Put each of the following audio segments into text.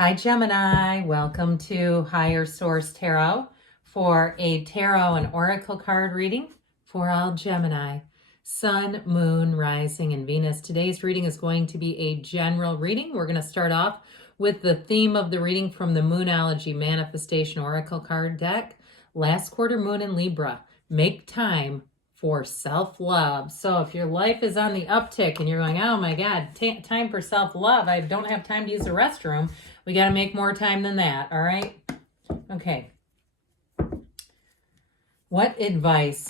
Hi, Gemini. Welcome to Higher Source Tarot for a tarot and oracle card reading for all Gemini, Sun, Moon, Rising, and Venus. Today's reading is going to be a general reading. We're going to start off with the theme of the reading from the Moonology Manifestation Oracle card deck. Last quarter moon in Libra. Make time for self-love. So if your life is on the uptick and you're going, oh my God, time for self-love, I don't have time to use the restroom, we got to make more time than that, all right? Okay. What advice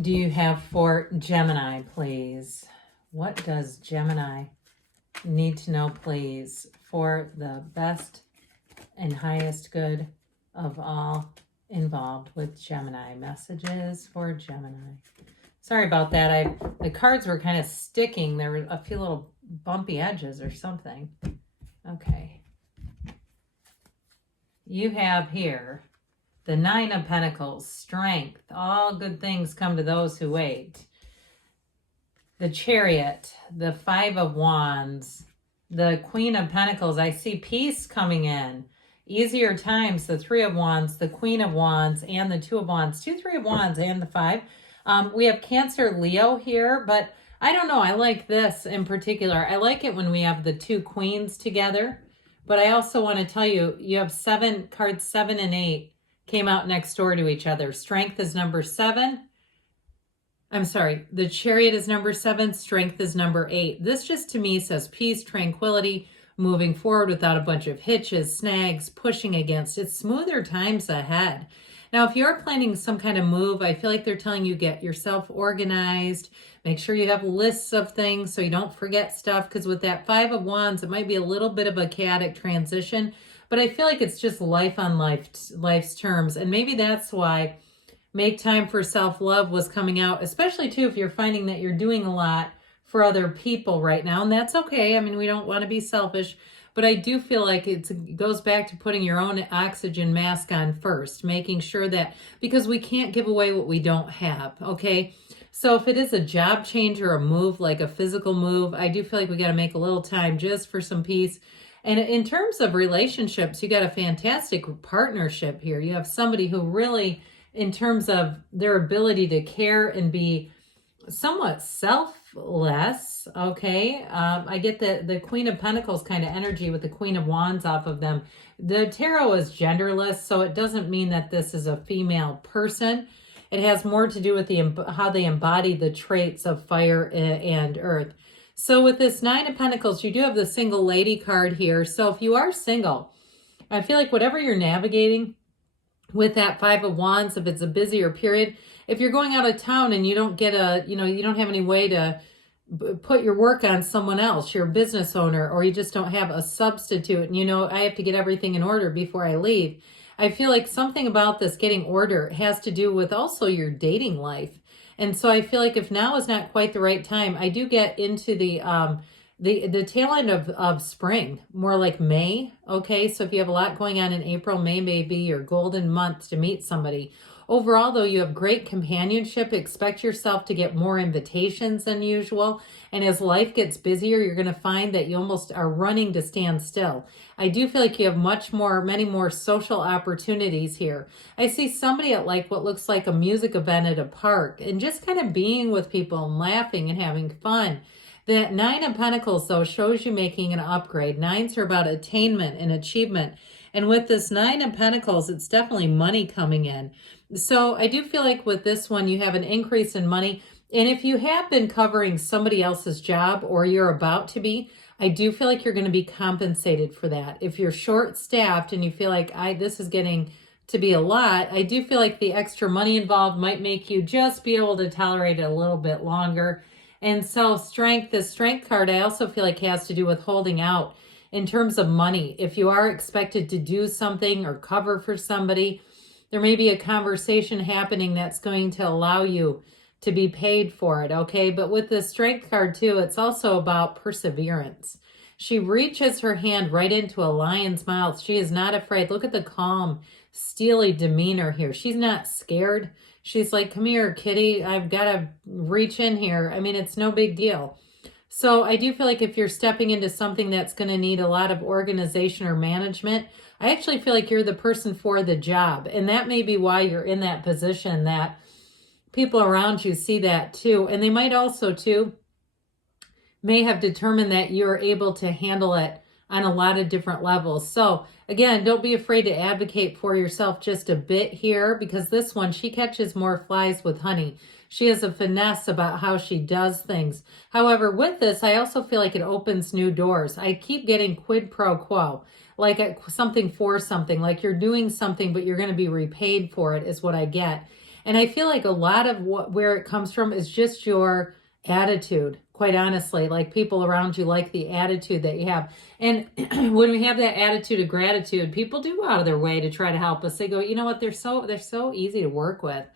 do you have for Gemini, please? What does Gemini need to know, please, for the best and highest good of all involved with Gemini? Messages for Gemini. Sorry about that. The cards were kind of sticking. There were a few little bumpy edges or something. Okay. You have here the Nine of Pentacles, strength. All good things come to those who wait. The Chariot, the Five of Wands, the Queen of Pentacles. I see peace coming in. Easier times, the Three of Wands, the Queen of Wands, and the Two of Wands. Two, Three of Wands, and the Five. We have Cancer, Leo here, but I don't know. I like this in particular. I like it when we have the two queens together. But I also want to tell you, you have cards 7 and 8 came out next door to each other. Strength is number 7. I'm sorry, the Chariot is number 7. Strength is number 8. This just to me says peace, tranquility, moving forward without a bunch of hitches, snags, pushing against. It's smoother times ahead. Now, if you're planning some kind of move, I feel like they're telling you get yourself organized. Make sure you have lists of things so you don't forget stuff, because with that Five of Wands, it might be a little bit of a chaotic transition, but I feel like it's just life on life's terms. And maybe that's why make time for self-love was coming out, especially too if you're finding that you're doing a lot for other people right now. And that's okay. I mean, we don't want to be selfish, but I do feel like it goes back to putting your own oxygen mask on first, making sure that, because we can't give away what we don't have, okay? So if it is a job change or a move, like a physical move, I do feel like we got to make a little time just for some peace. And in terms of relationships, you got a fantastic partnership here. You have somebody who really, in terms of their ability to care and be somewhat selfless, okay? I get the Queen of Pentacles kind of energy with the Queen of Wands off of them. The tarot is genderless, so it doesn't mean that this is a female person. It has more to do with how they embody the traits of fire and earth. So with this Nine of Pentacles, you do have the single lady card here. So if you are single, I feel like whatever you're navigating with that Five of Wands, if it's a busier period, if you're going out of town and you don't get you don't have any way to put your work on someone else, you're a business owner, or you just don't have a substitute, and I have to get everything in order before I leave. I feel like something about this getting order has to do with also your dating life. And so I feel like if now is not quite the right time, I do get into the tail end of spring, more like May, okay? So if you have a lot going on in April, May may be your golden month to meet somebody. Overall, though, you have great companionship. Expect yourself to get more invitations than usual. And as life gets busier, you're going to find that you almost are running to stand still. I do feel like you have many more social opportunities here. I see somebody at like what looks like a music event at a park and just kind of being with people and laughing and having fun. That Nine of Pentacles, though, shows you making an upgrade. Nines are about attainment and achievement. And with this Nine of Pentacles, it's definitely money coming in. So I do feel like with this one, you have an increase in money. And if you have been covering somebody else's job or you're about to be, I do feel like you're going to be compensated for that. If you're short-staffed and you feel like this is getting to be a lot, I do feel like the extra money involved might make you just be able to tolerate it a little bit longer. And so the strength card, I also feel like has to do with holding out in terms of money. If you are expected to do something or cover for somebody, there may be a conversation happening that's going to allow you to be paid for it, okay? But with the strength card too, it's also about perseverance. She reaches her hand right into a lion's mouth. She is not afraid. Look at the calm, steely demeanor here. She's not scared. She's like, come here, kitty. I've got to reach in here. I mean, it's no big deal. So I do feel like if you're stepping into something that's going to need a lot of organization or management, I actually feel like you're the person for the job. And that may be why you're in that position, that people around you see that too. And they might also too may have determined that you're able to handle it on a lot of different levels. So again, don't be afraid to advocate for yourself just a bit here, because this one, she catches more flies with honey. She has a finesse about how she does things. However, with this, I also feel like it opens new doors. I keep getting quid pro quo, like something for something, like you're doing something, but you're going to be repaid for it is what I get. And I feel like a lot of where it comes from is just your attitude, quite honestly. Like people around you like the attitude that you have. And when we have that attitude of gratitude, people do go out of their way to try to help us. They go, you know what, they're so easy to work with.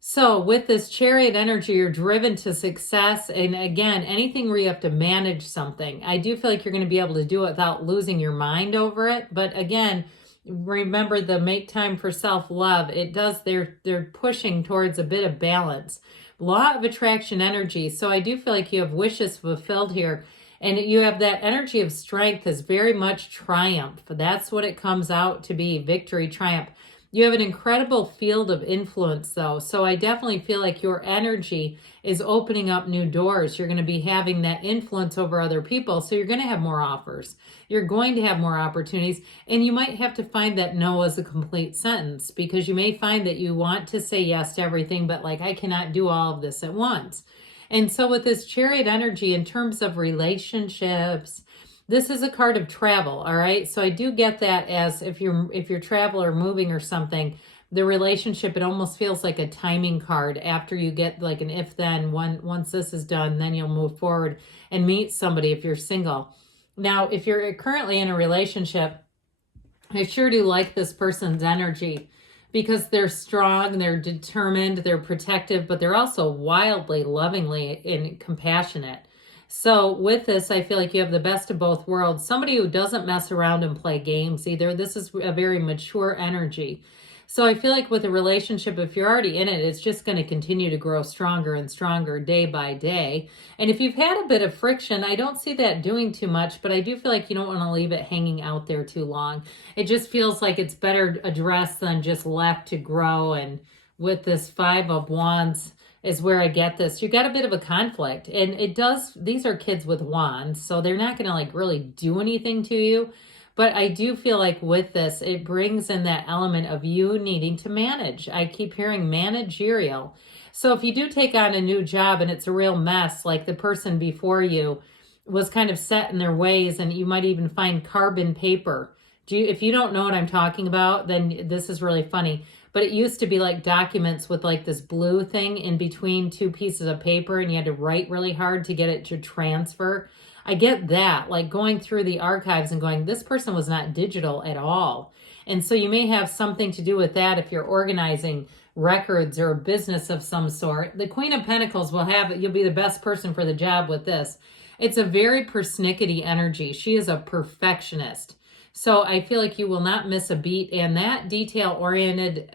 So with this Chariot energy, you're driven to success. And again, anything where you have to manage something, I do feel like you're going to be able to do it without losing your mind over it. But again, remember the make time for self-love. It does, they're pushing towards a bit of balance. Law of attraction energy. So I do feel like you have wishes fulfilled here. And you have that energy of strength is very much triumph. That's what it comes out to be, victory, triumph. You have an incredible field of influence, though. So I definitely feel like your energy is opening up new doors. You're going to be having that influence over other people. So you're going to have more offers. You're going to have more opportunities. And you might have to find that no as a complete sentence, because you may find that you want to say yes to everything, but like, I cannot do all of this at once. And so with this Chariot energy, in terms of relationships, this is a card of travel, all right? So I do get that as if you're travel or moving or something, the relationship, it almost feels like a timing card. After you get like an if-then, once this is done, then you'll move forward and meet somebody if you're single. Now, if you're currently in a relationship, I sure do like this person's energy, because they're strong, they're determined, they're protective, but they're also wildly, lovingly, and compassionate. So with this, I feel like you have the best of both worlds. Somebody who doesn't mess around and play games either. This is a very mature energy. So I feel like with a relationship, if you're already in it, it's just going to continue to grow stronger and stronger day by day. And if you've had a bit of friction, I don't see that doing too much, but I do feel like you don't want to leave it hanging out there too long. It just feels like it's better addressed than just left to grow. And with this Five of Wands, is where I get this. You got a bit of a conflict, and it does, these are kids with wands, so they're not going to like really do anything to you. But I do feel like with this, it brings in that element of you needing to manage. I keep hearing managerial. So if you do take on a new job and it's a real mess, like the person before you was kind of set in their ways, and you might even find carbon paper. If you don't know what I'm talking about, then this is really funny. But it used to be like documents with like this blue thing in between two pieces of paper, and you had to write really hard to get it to transfer. I get that, like going through the archives and going, this person was not digital at all. And so you may have something to do with that if you're organizing records or a business of some sort. The Queen of Pentacles will have it. You'll be the best person for the job with this. It's a very persnickety energy. She is a perfectionist. So I feel like you will not miss a beat, and that detail-oriented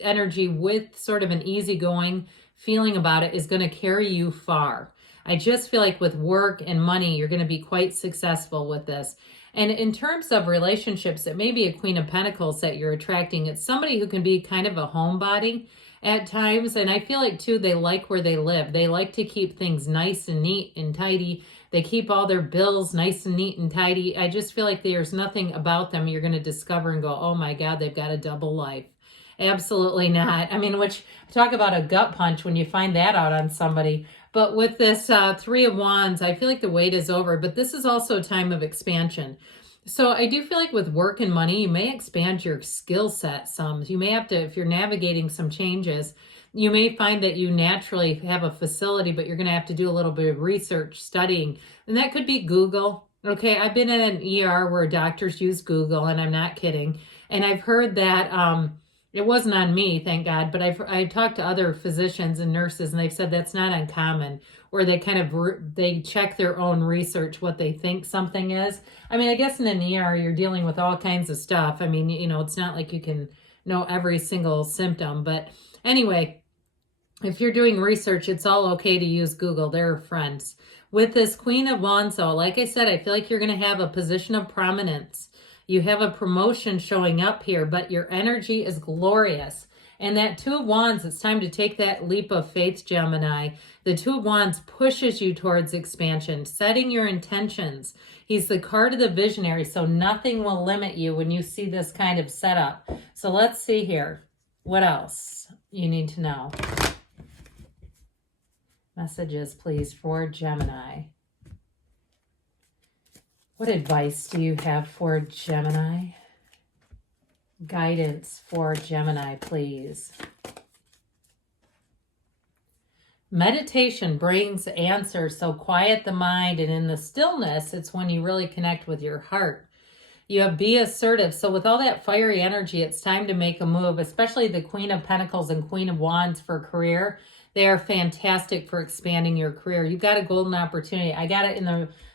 energy with sort of an easygoing feeling about it is going to carry you far. I just feel like with work and money, you're going to be quite successful with this. And in terms of relationships, it may be a Queen of Pentacles that you're attracting. It's somebody who can be kind of a homebody at times. And I feel like, too, they like where they live. They like to keep things nice and neat and tidy. They keep all their bills nice and neat and tidy. I just feel like there's nothing about them you're going to discover and go, oh my God, they've got a double life. Absolutely not. I mean, which, talk about a gut punch when you find that out on somebody. But with this Three of Wands, I feel like the wait is over, but this is also a time of expansion. So I do feel like with work and money, you may expand your skill set some. You may have to, if you're navigating some changes, you may find that you naturally have a facility, but you're going to have to do a little bit of research, studying. And that could be Google. Okay, I've been in an ER where doctors use Google, and I'm not kidding. And I've heard that it wasn't on me, thank God, but I've talked to other physicians and nurses, and they've said that's not uncommon, where they kind of, they check their own research, what they think something is. I mean, I guess in an ER, you're dealing with all kinds of stuff. I mean, you know, it's not like you can know every single symptom, but anyway, if you're doing research, it's all okay to use Google. They're friends. With this Queen of Wands, though, like I said, I feel like you're going to have a position of prominence. You have a promotion showing up here, but your energy is glorious. And that Two of Wands, it's time to take that leap of faith, Gemini. The Two of Wands pushes you towards expansion, setting your intentions. He's the card of the visionary, so nothing will limit you when you see this kind of setup. So let's see here. What else you need to know? Messages, please, for Gemini. What advice do you have for Gemini? Guidance for Gemini, please. Meditation brings answers, so quiet the mind, and in the stillness, it's when you really connect with your heart. You have be assertive. So with all that fiery energy, it's time to make a move, especially the Queen of Pentacles and Queen of Wands for career. They are fantastic for expanding your career. You've got a golden opportunity. I got it in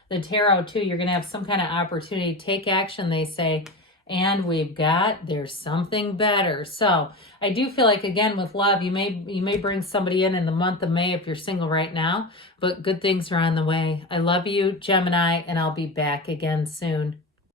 the tarot too. You're going to have some kind of opportunity. Take action, they say. And we've got, there's something better. So I do feel like, again, with love, you may bring somebody in the month of May if you're single right now, but good things are on the way. I love you, Gemini, and I'll be back again soon.